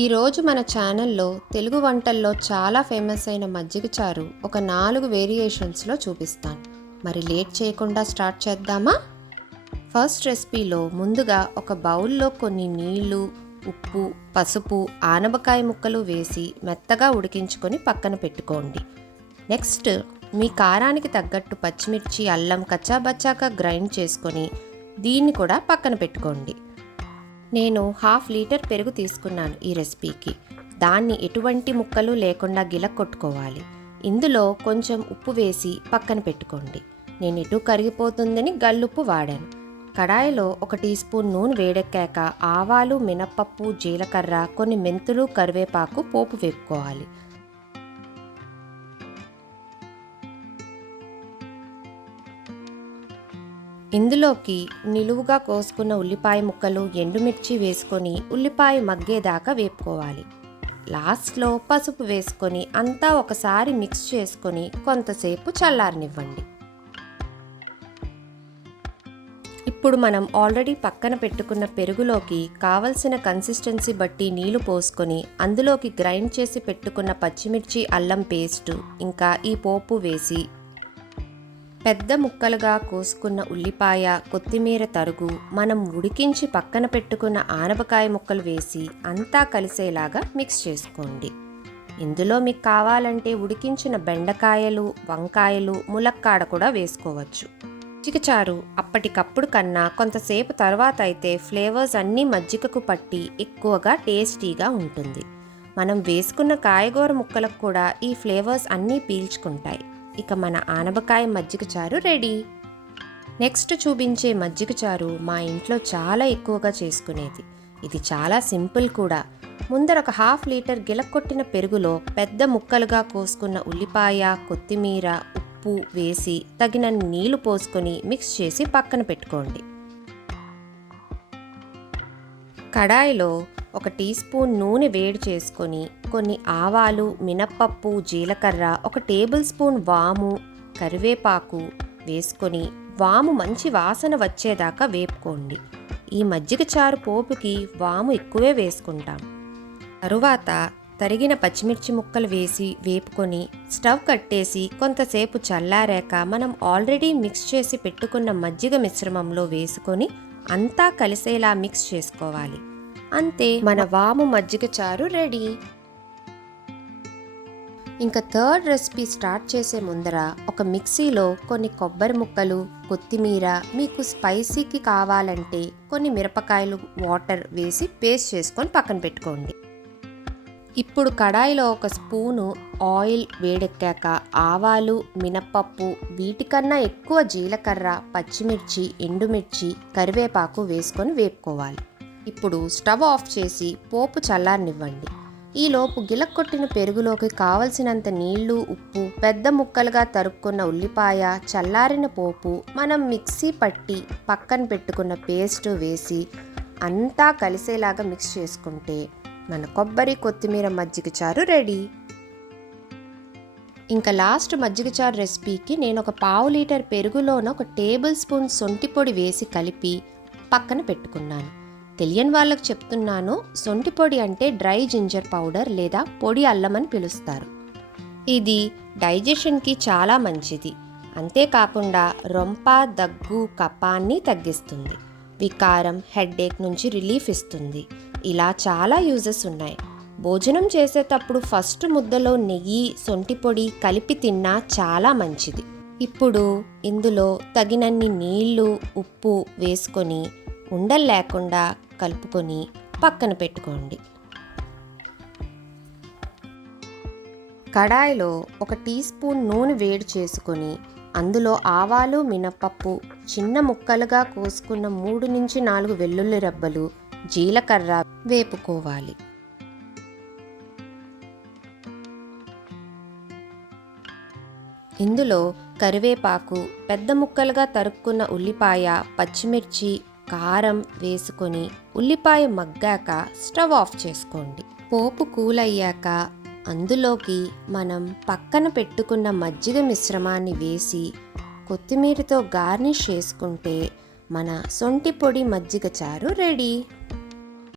ఈరోజు మన ఛానల్లో తెలుగు వంటల్లో చాలా ఫేమస్ అయిన మజ్జిగ చారు ఒక 4 వేరియేషన్స్లో చూపిస్తాను. మరి లేట్ చేయకుండా స్టార్ట్ చేద్దామా? ఫస్ట్ రెసిపీలో ముందుగా ఒక బౌల్లో కొన్ని నీళ్లు, ఉప్పు, పసుపు, ఆనపకాయ ముక్కలు వేసి మెత్తగా ఉడికించుకొని పక్కన పెట్టుకోండి. నెక్స్ట్ మీ కారానికి తగ్గట్టు పచ్చిమిర్చి, అల్లం కచ్చాబచ్చాగా గ్రైండ్ చేసుకొని దీన్ని కూడా పక్కన పెట్టుకోండి. నేను 1/2 లీటర్ పెరుగు తీసుకున్నాను ఈ రెసిపీకి. దాన్ని ఎటువంటి ముక్కలు లేకుండా గిలక్కొట్టుకోవాలి. ఇందులో కొంచెం ఉప్పు వేసి పక్కన పెట్టుకోండి. నేను ఎటు కరిగిపోతుందని గల్లుప్పు వాడాను. కడాయిలో 1 టీ స్పూన్ నూనె వేడెక్కాక ఆవాలు, మినప్పప్పు, జీలకర్ర, కొన్ని మెంతులు, కరివేపాకు పోపు వేపుకోవాలి. ఇందులోకి నిలువుగా కోసుకున్న ఉల్లిపాయ ముక్కలు, ఎండుమిర్చి వేసుకొని ఉల్లిపాయ మగ్గేదాకా వేపుకోవాలి. లాస్ట్లో పసుపు వేసుకొని అంతా ఒకసారి మిక్స్ చేసుకొని కొంతసేపు చల్లారనివ్వండి. ఇప్పుడు మనం ఆల్రెడీ పక్కన పెట్టుకున్న పెరుగులోకి కావలసిన కన్సిస్టెన్సీ బట్టి నీళ్లు పోసుకొని అందులోకి గ్రైండ్ చేసి పెట్టుకున్న పచ్చిమిర్చి, అల్లం పేస్టు ఇంకా ఈ పోపు వేసి పెద్ద ముక్కలుగా కోసుకున్న ఉల్లిపాయ, కొత్తిమీర తరుగు, మనం ఉడికించి పక్కన పెట్టుకున్న ఆనపకాయ ముక్కలు వేసి అంతా కలిసేలాగా మిక్స్ చేసుకోండి. ఇందులో మీకు కావాలంటే ఉడికించిన బెండకాయలు, వంకాయలు, ములక్కాడ కూడా వేసుకోవచ్చు. మజ్జిగ చారు అప్పటికప్పుడు కన్నా కొంతసేపు తర్వాత అయితే ఫ్లేవర్స్ అన్నీ మజ్జిగకు పట్టి ఎక్కువగా టేస్టీగా ఉంటుంది. మనం వేసుకున్న కాయగూర ముక్కలకు కూడా ఈ ఫ్లేవర్స్ అన్నీ పీల్చుకుంటాయి. ఇక మన ఆనపకాయ మజ్జిగ చారు రెడీ. నెక్స్ట్ చూపించే మజ్జిగ చారు మా ఇంట్లో చాలా ఎక్కువగా చేసుకునేది. ఇది చాలా సింపుల్ కూడా. ముందర ఒక 1/2 లీటర్ గిలక్కొట్టిన పెరుగులో పెద్ద ముక్కలుగా కోసుకున్న ఉల్లిపాయ, కొత్తిమీర, ఉప్పు వేసి తగినన్ని నీళ్లు పోసుకొని మిక్స్ చేసి పక్కన పెట్టుకోండి. కడాయిలో 1 టీ స్పూన్ నూనె వేడి చేసుకొని కొన్ని ఆవాలు, మినప్పప్పు, జీలకర్ర, 1 టేబుల్ స్పూన్ వాము, కరివేపాకు వేసుకొని వాము మంచి వాసన వచ్చేదాకా వేపుకోండి. ఈ మజ్జిగ చారు పోపుకి వాము ఎక్కువే వేసుకుంటాం. తరువాత తరిగిన పచ్చిమిర్చి ముక్కలు వేసి వేపుకొని స్టవ్ కట్టేసి కొంతసేపు చల్లారాక మనం ఆల్రెడీ మిక్స్ చేసి పెట్టుకున్న మజ్జిగ మిశ్రమంలో వేసుకొని అంతా కలిసేలా మిక్స్ చేసుకోవాలి. అంతే, మన వాము మజ్జిగ చారు రెడీ. ఇంకా థర్డ్ రెసిపీ స్టార్ట్ చేసే ముందర ఒక మిక్సీలో కొన్ని కొబ్బరి ముక్కలు, కొత్తిమీర, మీకు స్పైసీకి కావాలంటే కొన్ని మిరపకాయలు, వాటర్ వేసి పేస్ట్ చేసుకొని పక్కన పెట్టుకోండి. ఇప్పుడు కడాయిలో 1 స్పూను ఆయిల్ వేడెక్కాక ఆవాలు, మినప్పప్పు, వీటికన్నా ఎక్కువ జీలకర్ర, పచ్చిమిర్చి, ఎండుమిర్చి, కరివేపాకు వేసుకొని వేపుకోవాలి. ఇప్పుడు స్టవ్ ఆఫ్ చేసి పోపు చల్లారనివ్వండి. ఈలోపు గిలక్కొట్టిన పెరుగులోకి కావలసినంత నీళ్లు, ఉప్పు, పెద్ద ముక్కలుగా తరుక్కున్న ఉల్లిపాయ, చల్లారిన పోపు, మనం మిక్సీ పట్టి పక్కన పెట్టుకున్న పేస్ట్ వేసి అంతా కలిసేలాగా మిక్స్ చేసుకుంటే మన కొబ్బరి, కొత్తిమీర మజ్జిగ చారు రెడీ. ఇంకా లాస్ట్ మజ్జిగ చారు రెసిపీకి నేను 1/4 లీటర్ పెరుగులోన 1 టేబుల్ స్పూన్ సొంటి పొడి వేసి కలిపి పక్కన పెట్టుకున్నాను. తెలియని వాళ్ళకు చెప్తున్నాను, సొంటి పొడి అంటే డ్రై జింజర్ పౌడర్ లేదా పొడి అల్లం అని పిలుస్తారు. ఇది డైజెషన్కి చాలా మంచిది. అంతేకాకుండా రొంప, దగ్గు, కఫాన్ని తగ్గిస్తుంది. వికారం, హెడ్ఏక్ నుంచి రిలీఫ్ ఇస్తుంది. ఇలా చాలా యూజెస్ ఉన్నాయి. భోజనం చేసేటప్పుడు ఫస్ట్ ముద్దలో నెయ్యి, సొంటి పొడి కలిపి తిన్నా చాలా మంచిది. ఇప్పుడు ఇందులో తగినన్ని నీళ్లు, ఉప్పు వేసుకొని ఉండలు లేకుండా కలుపుకొని పక్కన పెట్టుకోండి. కడాయిలో 1 టీ స్పూన్ నూనె వేడి చేసుకొని అందులో ఆవాలు, మినప్పప్పు, చిన్న ముక్కలుగా కోసుకున్న 3 నుంచి 4 వెల్లుల్లి రెబ్బలు, జీలకర్ర వేపుకోవాలి. ఇందులో కరివేపాకు, పెద్ద ముక్కలుగా తరుక్కున్న ఉల్లిపాయ, పచ్చిమిర్చి, కారం వేసుకొని ఉల్లిపాయ మగ్గాక స్టవ్ ఆఫ్ చేసుకోండి. పోపు కూల్ అయ్యాక అందులోకి మనం పక్కన పెట్టుకున్న మజ్జిగ మిశ్రమాన్ని వేసి కొత్తిమీరతో గార్నిష్ చేసుకుంటే మన సొంటి పొడి మజ్జిగ చారు రెడీ.